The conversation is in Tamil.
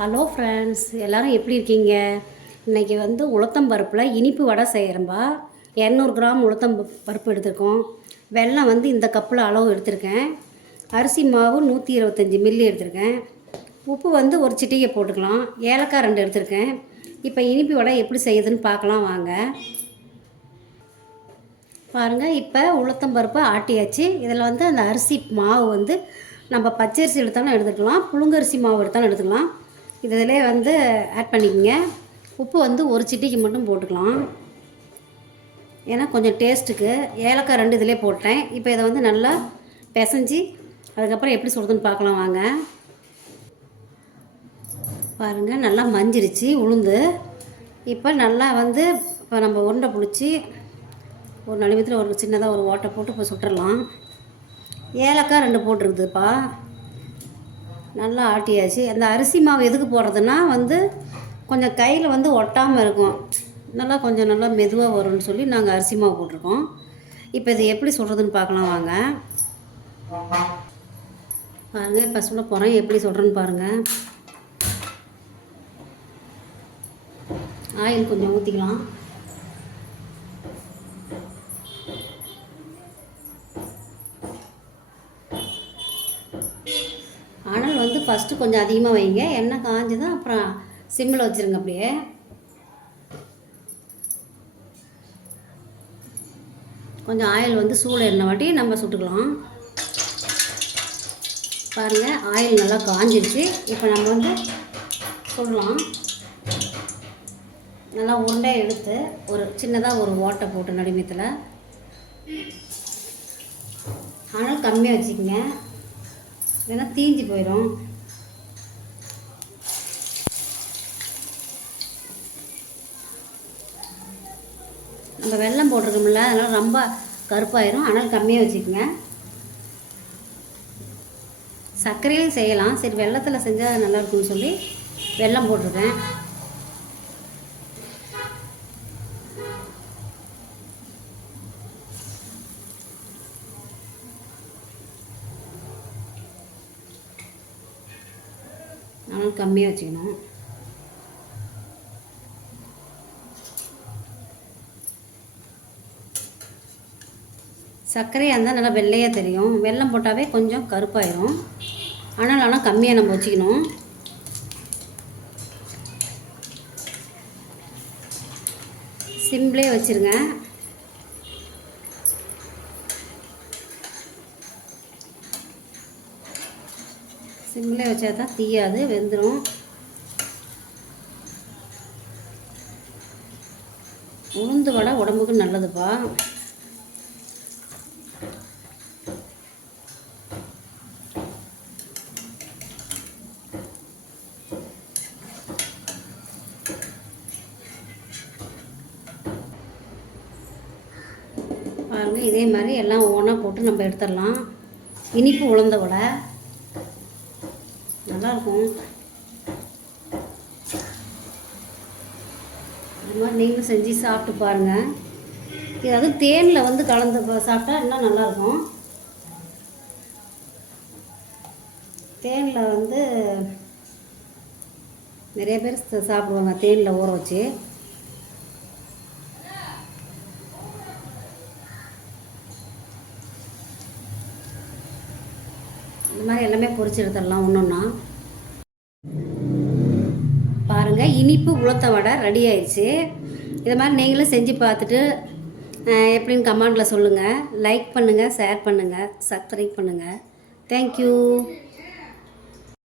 ஹலோ ஃப்ரெண்ட்ஸ், எல்லோரும் எப்படி இருக்கீங்க? இன்றைக்கி வந்து உளுத்தம் பருப்பில் இனிப்பு வடை செய்கிறேன்பா. 200 கிராம் உளுத்தம் பருப்பு எடுத்திருக்கோம். வெல்லம் வந்து இந்த கப்பில் அளவு எடுத்திருக்கேன். அரிசி மாவு 125 மில்லி எடுத்திருக்கேன். உப்பு வந்து ஒரு சிட்டிகை போட்டுக்கலாம். ஏலக்காய் 2 எடுத்திருக்கேன். இப்போ இனிப்பு வடை எப்படி செய்யுதுன்னு பார்க்கலாம் வாங்க. பாருங்கள், இப்போ உளுத்தம் பருப்பை ஆட்டியாச்சு. இதில் வந்து அந்த அரிசி மாவு வந்து நம்ம பச்சரிசி எடுத்தாலும் எடுத்துக்கலாம், புழுங்கரிசி மாவு எடுத்தாலும் எடுத்துக்கலாம். இதிலே வந்து ஆட் பண்ணிக்கோங்க. உப்பு வந்து ஒரு சிட்டிக்கு மட்டும் போட்டுக்கலாம், ஏன்னா கொஞ்சம் டேஸ்ட்டுக்கு. ஏலக்காய் 2 இதிலே போட்டேன். இப்போ இதை வந்து நல்லா பிசைஞ்சு அதுக்கப்புறம் எப்படி சொல்கிறதுன்னு பார்க்கலாம் வாங்க. பாருங்கள், நல்லா மஞ்சிருச்சு உளுந்து. இப்போ நல்லா வந்து இப்போ நம்ம உருண்டை பிடிச்சி ஒரு நடுமத்தில் ஒரு சின்னதாக ஒரு ஓட்டை போட்டு இப்போ சுட்டுடலாம். ஏலக்காய் 2 போட்டிருக்குதுப்பா. நல்லா ஆட்டியாச்சு. அந்த அரிசி மாவு எதுக்கு போடுறதுன்னா வந்து கொஞ்சம் கையில் வந்து ஒட்டாமல் இருக்கும், நல்லா கொஞ்சம் நல்லா மெதுவாக வரும்னு சொல்லி நாங்கள் அரிசி மாவு போட்டிருக்கோம். இப்போ இது எப்படி சொல்கிறதுன்னு பார்க்கலாம் வாங்க. பாருங்கள், இப்போ சொல்ல போகிறேன், எப்படி சொல்கிறேன்னு பாருங்கள். ஆயில் கொஞ்சம் ஊற்றிக்கலாம். அனல் வந்து ஃபஸ்ட்டு கொஞ்சம் அதிகமாக வைங்க. எண்ணெய் காஞ்சதும் அப்புறம் சிம்மில் வச்சுருங்க. அப்படியே கொஞ்சம் ஆயில் வந்து சூடு எண்ணெய் வாட்டி நம்ம சுட்டுக்கலாம். பாருங்கள், ஆயில் நல்லா காஞ்சிடுச்சு. இப்போ நம்ம வந்து சுடலாம். நல்லா உருண்டை எடுத்து ஒரு சின்னதாக ஒரு ஓட்டை போட்டு நடுமத்தில் அனல் கம்மியாக வச்சுக்கோங்க, ஏன்னா தீஞ்சு போயிடும். நம்ம வெல்லம் போட்டிருக்கோம்ல, அதனால் ரொம்ப கருப்பாயிரும். அனல் கம்மியாக வச்சுக்கோங்க. சர்க்கரையும் செய்யலாம், சரி வெல்லத்தில் செஞ்சால் நல்லாயிருக்குன்னு சொல்லி வெல்லம் போட்டிருக்கேன். ஆனால் கம்மியாக வச்சுக்கணும். சர்க்கரையாக இருந்தால் நல்லா வெள்ளையாக தெரியும், வெல்லம் போட்டாவே கொஞ்சம் கருப்பாயிரும். ஆனால் கம்மியாக நம்ம வச்சுக்கணும். சிம்லே வச்சுருங்க. சிம்மிலே வச்சா தான் தீயாது, வெந்துடும். உளுந்து வடை உடம்புக்கு நல்லதுப்பா. பாருங்கள், இதே மாதிரி எல்லாம் ஒவ்வொன்றா போட்டு நம்ம எடுத்துடலாம். இனிப்பு உளுந்த வடை நல்லாயிருக்கும். இது மாதிரி நீங்களும் செஞ்சு சாப்பிட்டு பாருங்கள். இது அதுவும் தேனில் வந்து கலந்து சாப்பிட்டா இன்னும் நல்லாயிருக்கும். தேனில் வந்து நிறைய பேர் சாப்பிடுவாங்க, தேனில் ஊற வச்சு. இந்த மாதிரி எல்லாமே பொரிச்சு எடுத்துடலாம் ஒன்றுன்னா. பாருங்கள், இனிப்பு உளுத்த வடை ரெடி ஆயிடுச்சு. இதை மாதிரி நீங்களும் செஞ்சு பார்த்துட்டு எப்படின்னு கமெண்டில் சொல்லுங்கள். லைக் பண்ணுங்கள், ஷேர் பண்ணுங்கள், சப்ஸ்கிரைப் பண்ணுங்கள். தேங்க்யூ.